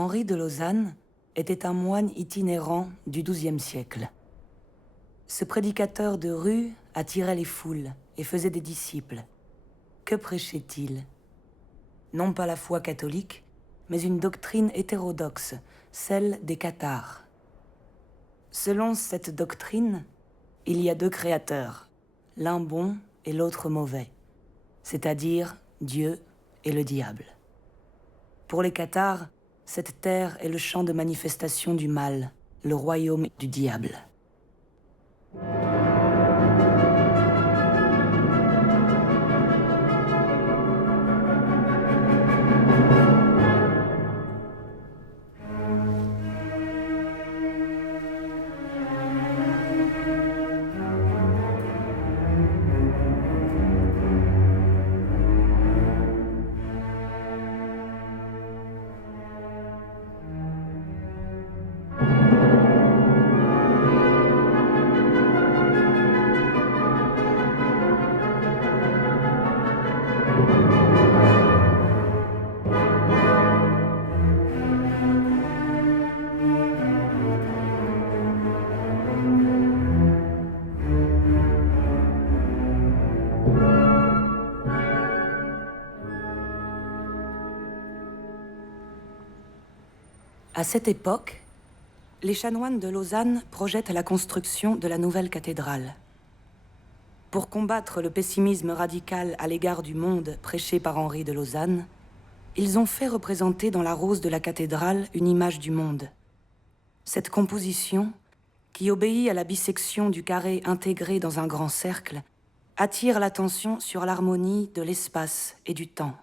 Henri de Lausanne était un moine itinérant du XIIe siècle. Ce prédicateur de rue attirait les foules et faisait des disciples. Que prêchait-il? Non pas la foi catholique, mais une doctrine hétérodoxe, celle des cathares. Selon cette doctrine, il y a deux créateurs, l'un bon et l'autre mauvais, c'est-à-dire Dieu et le diable. Pour les cathares, cette terre est le champ de manifestation du mal, le royaume du diable. À cette époque, les chanoines de Lausanne projettent la construction de la nouvelle cathédrale. Pour combattre le pessimisme radical à l'égard du monde prêché par Henri de Lausanne, ils ont fait représenter dans la rose de la cathédrale une image du monde. Cette composition, qui obéit à la bisection du carré intégré dans un grand cercle, attire l'attention sur l'harmonie de l'espace et du temps.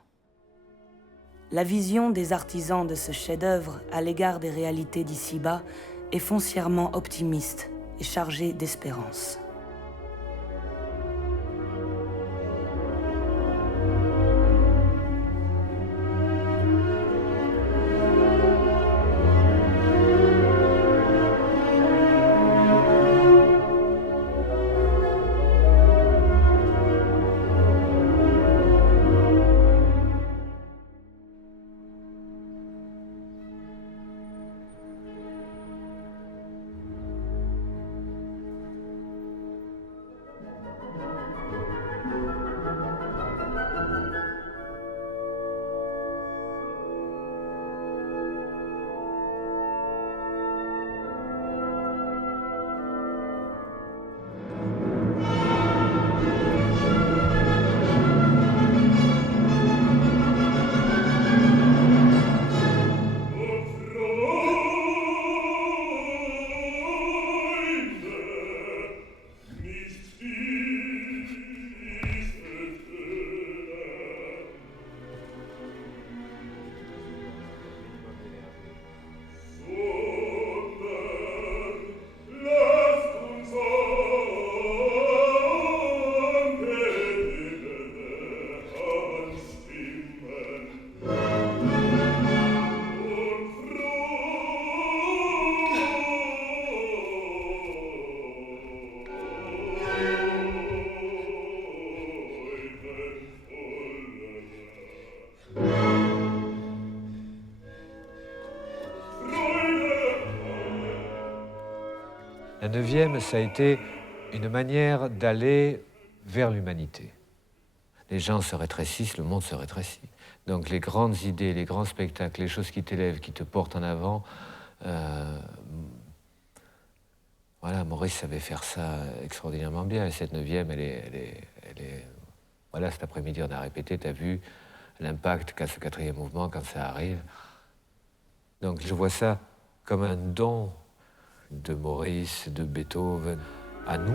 La vision des artisans de ce chef-d'œuvre à l'égard des réalités d'ici-bas est foncièrement optimiste et chargée d'espérance. La neuvième, ça a été une manière d'aller vers l'humanité. Les gens se rétrécissent, le monde se rétrécit. Donc les grandes idées, les grands spectacles, les choses qui t'élèvent, qui te portent en avant, voilà, Maurice savait faire ça extraordinairement bien. Et cette neuvième, elle est... Voilà, cet après-midi, on a répété, tu as vu l'impact qu'a ce quatrième mouvement quand ça arrive. Donc je vois ça comme un don de Maurice, de Beethoven, à nous.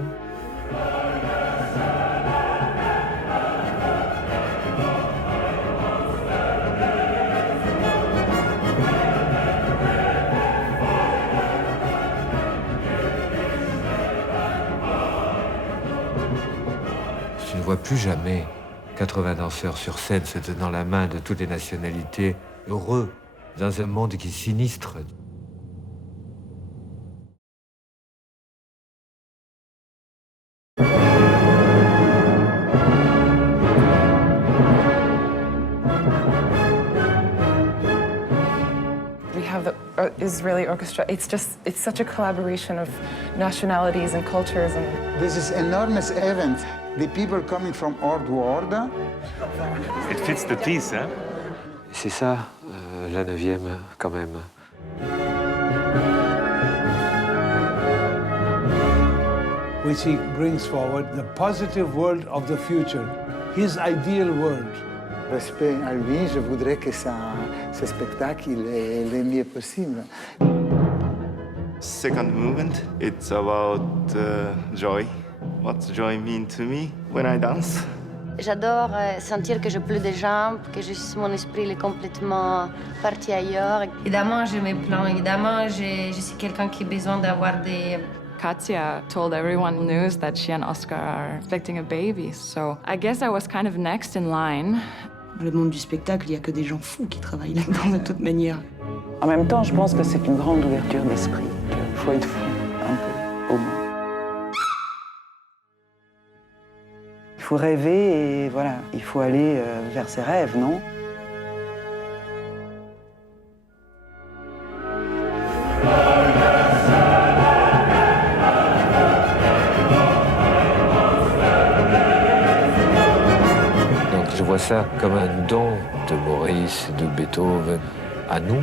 Je ne vois plus jamais 80 danseurs sur scène se tenant la main de toutes les nationalités, heureux, dans un monde qui est sinistre. was really orchestrated. It's such a collaboration of nationalities and cultures. And This is enormous event. The people coming from all the world. It fits the piece, hein? C'est ça, la 9e, quand même. Which he brings forward the positive world of the future, his ideal world. Respect à lui, je voudrais que ce spectacle est le mieux possible. Second movement, it's about joy. What joy mean to me when I dance. J'adore sentir que je pleure des jambes, que mon esprit est complètement parti ailleurs. Évidemment, je me plains. Évidemment, je suis quelqu'un qui a besoin d'avoir des... Katya told everyone news that she and Oscar are expecting a baby, so I guess I was kind of next in line. Le monde du spectacle, il n'y a que des gens fous qui travaillent là-dedans de toute manière. En même temps, je pense que c'est une grande ouverture d'esprit. Il faut être fou, un peu, au moins. Il faut rêver et voilà, il faut aller vers ses rêves, non? Donc je vois ça comme un don de Maurice, de Beethoven, à nous,